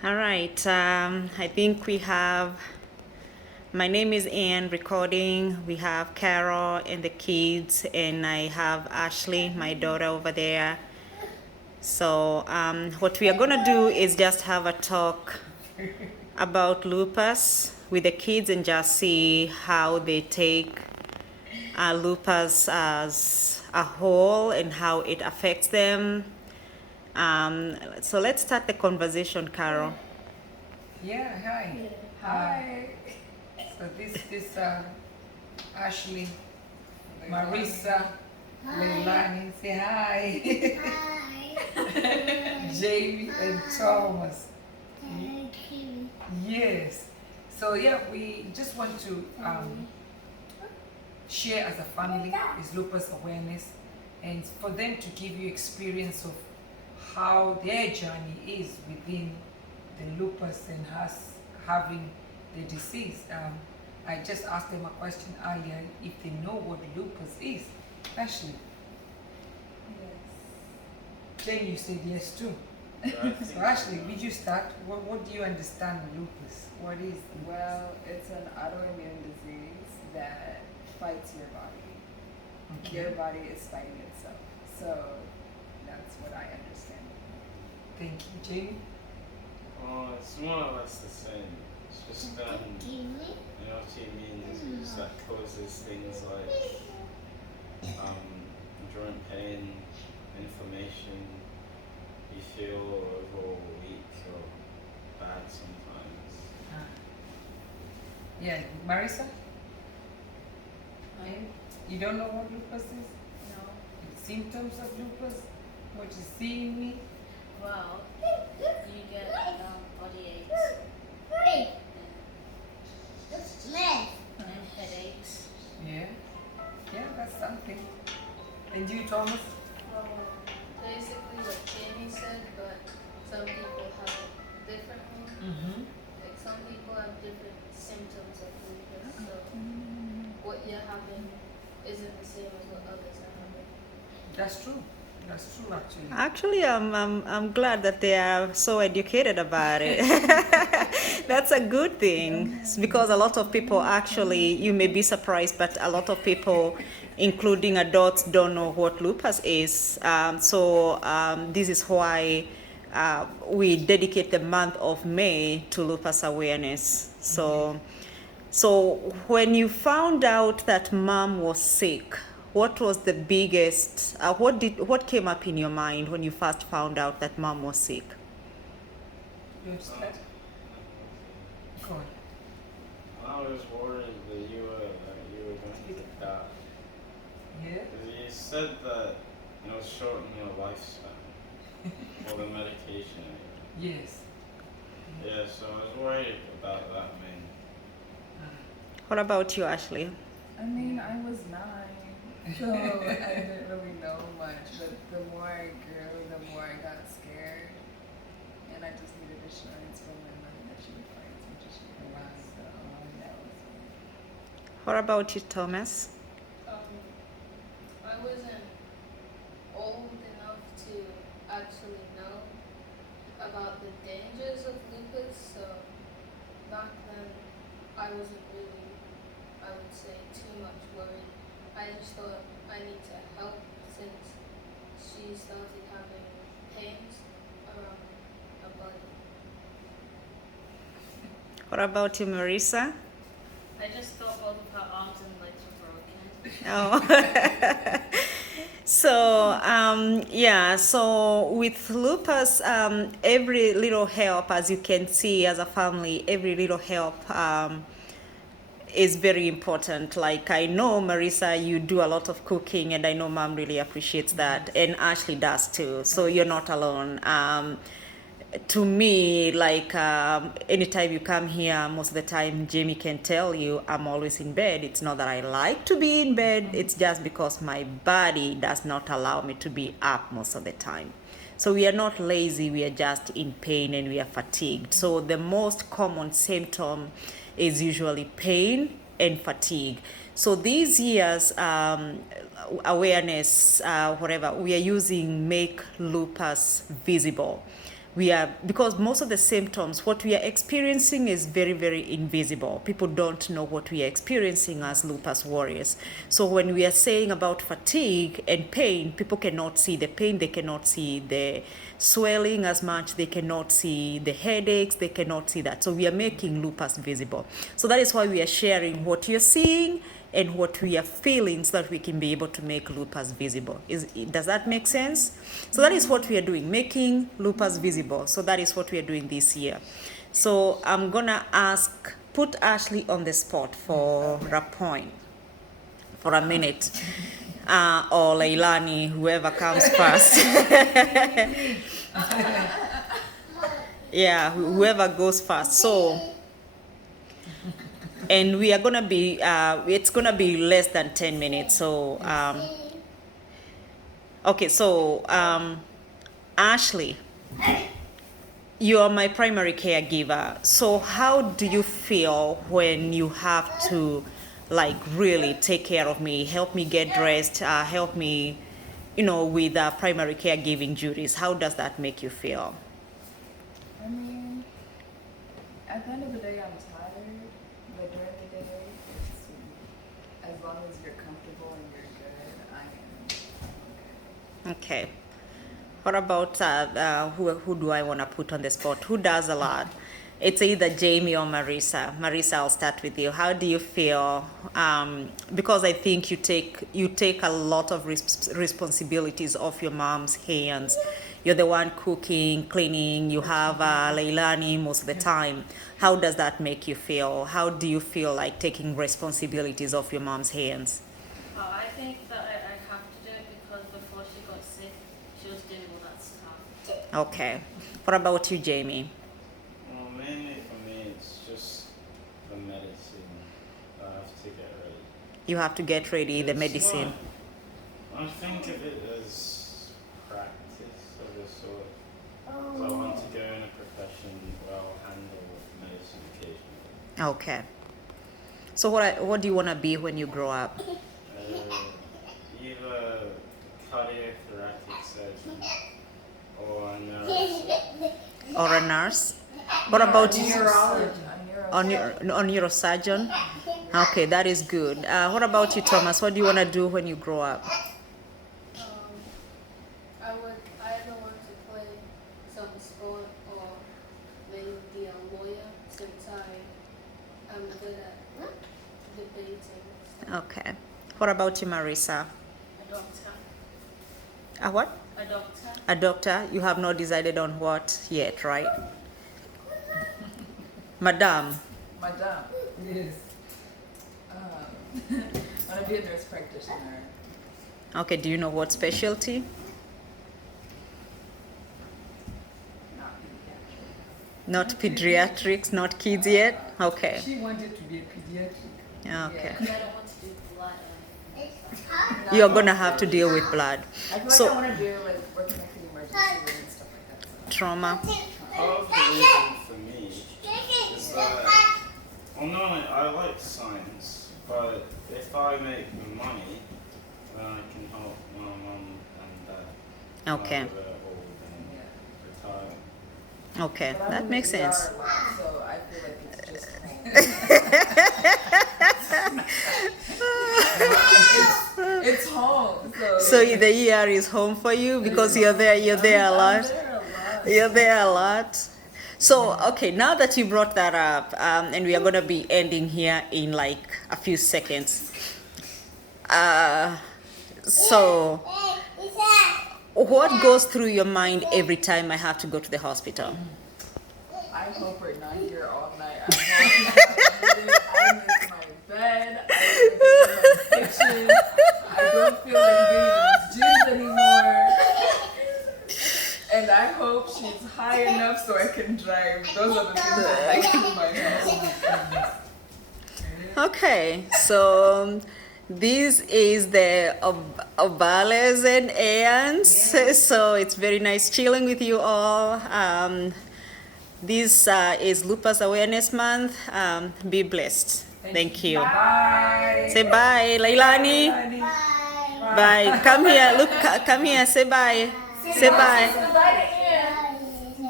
All right. I think we have. My name is Ann recording. We have Carol and the kids, and I have Ashley, my daughter, over there. So, what we are gonna do is just have a talk about lupus with the kids and just see how they take lupus as a whole and how it affects them. So let's start the conversation, Carol. Yeah, hi. Hi. So this Ashley, Marissa, Leilani, say hi. Hi. Jamie and Thomas. Thank you. Yes. So yeah, we just want to share as a family is lupus awareness, and for them to give you experience of how their journey is within the lupus and us having the disease. I just asked them a question earlier if they know what lupus is. Ashley, Yes. then you said yes too. So Ashley, did you start? What do you understand lupus? What is lupus? Well, it's an autoimmune disease that fights your body. Okay. Your body is fighting itself. So that's what I understand. Thank you, Jamie. It's more or less the same. It's just autoimmune disease that causes things like joint pain, inflammation. You feel overall weak or bad sometimes. Yeah, Marissa, I you don't know what lupus is? no. Symptoms of lupus? What you see in me? Well, you get body aches and headaches. Yeah. Yeah, that's something. And you, Thomas? Well, basically what Jamie said, but some people have it differently. Mm-hmm. Like some people have different symptoms of lupus, so what you're having isn't the same as what others are having. That's true. That's true, actually. Actually, I'm glad that they are so educated about it. That's a good thing because a lot of people actually, you may be surprised, but a lot of people, including adults, don't know what lupus is. This is why we dedicate the month of May to lupus awareness. So when you found out that mom was sick, what was the biggest? What came up in your mind when you first found out that mom was sick? You start? Go on. I was worried that you were going to die. Yeah? 'Cause you said that it was shortening your lifespan for the medication. Yes. Yeah, so I was worried about that, man. What about you, Ashley? I mean, I was 9, so I didn't really know much. But the more I grew, the more I got scared, and I just needed assurance from my mother that she would fight as much as she could. So that was it. What about you, Thomas? I wasn't old enough to actually know about the dangers of lupus, so back then I wasn't really, I would say, too much worried. I just thought I need to help since she started having pains around her body. What about you, Marissa? I just thought both of her arms and legs were broken. Oh. So with lupus, every little help, as you can see as a family, every little help is very important. Like I know, Marissa, you do a lot of cooking, and I know Mom really appreciates that, and Ashley does too. So you're not alone. To me, like anytime you come here, most of the time, Jamie can tell you I'm always in bed. It's not that I like to be in bed, it's just because my body does not allow me to be up most of the time. So we are not lazy, we are just in pain and we are fatigued. So the most common symptom is usually pain and fatigue. So these years, awareness, whatever, we are using Make Lupus Visible. because most of the symptoms, what we are experiencing is very, very invisible. People don't know what we are experiencing as lupus warriors. So when we are saying about fatigue and pain, people cannot see the pain, they cannot see the swelling as much, they cannot see the headaches, they cannot see that. So we are making lupus visible. So that is why we are sharing what you're seeing and what we are feeling, so that we can be able to make lupus visible. Does that make sense? So that is what we are doing, making lupus visible. So that is what we are doing this year. So I'm gonna put Ashley on the spot for a point, for a minute, or Leilani, whoever comes first. Yeah, whoever goes first. So, and we are gonna be, it's gonna be less than 10 minutes. So, okay, so Ashley, you are my primary caregiver. So how do you feel when you have to like really take care of me, help me get dressed, help me, with primary caregiving duties? How does that make you feel? I mean, at the end of the day, I'm tired, but during the day, it's, as long as you're comfortable and you're good, I'm okay. Okay. What about who do I want to put on the spot? Who does a lot? It's either Jamie or Marisa. Marisa, I'll start with you. How do you feel? Because I think you take a lot of responsibilities off your mom's hands. You're the one cooking, cleaning. You have Leilani most of the time. How does that make you feel? How do you feel like taking responsibilities off your mom's hands? I think that I have to do it because before she got sick, she was doing all that stuff. Okay. What about you, Jamie? Well, mainly for me, it's just the medicine that I have to get ready. You have to get ready, the It's medicine. not- I think of it as practice of a sort. So I want to go in a profession where I'll handle medicine occasionally. Okay. So what do you want to be when you grow up? Either cardiothoracic surgeon or a nurse. Or a nurse? What about you? Neurologist. A neurosurgeon? Okay, that is good. What about you, Thomas? What do you want to do when you grow up? I would either want to play some sport or maybe be a lawyer since I'm good at debating. Okay. What about you, Marisa? A doctor. A what? A doctor. A doctor? You have not decided on what yet, right? Madame. Madame. Yes. I want to be a nurse practitioner. Okay, do you know what specialty? Not Not pediatrics, not kids yet? Okay. She wanted to be a pediatric. Okay. Because I don't want to do blood or anything. No. You're gonna have to deal with blood. I feel like So- I want to do like working like the emergency room and stuff like that. So. Trauma. Part of the reason for me is that, well, no, I like science, but if I make money, then I can help my mum and dad. Okay. When they're old and retire. Okay, But I'm that in makes the ER sense. a lot, so I feel like it's just home. It's home. So the ER is home for you because you're there a lot. I'm there a lot. You're there a lot. So, okay, now that you brought that up, and we are going to be ending here in like a few seconds. So, what goes through your mind every time I have to go to the hospital? I hope we're not here all night. I hope I miss my bed. I miss my kitchen. I don't feel like being in this gym anymore. And I hope she's high enough so I can drive. Those are the things that I keep in my head. Okay, so this is the Ovales and Aeons. So it's very nice chilling with you all. This is Lupus Awareness Month. Be blessed. Thank you. Bye. Say bye, Leilani. Bye. Come here. Look, come here. Say bye. Say bye. Bye to Ian.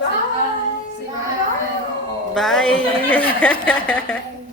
Say bye. Say bye. Oh. Bye.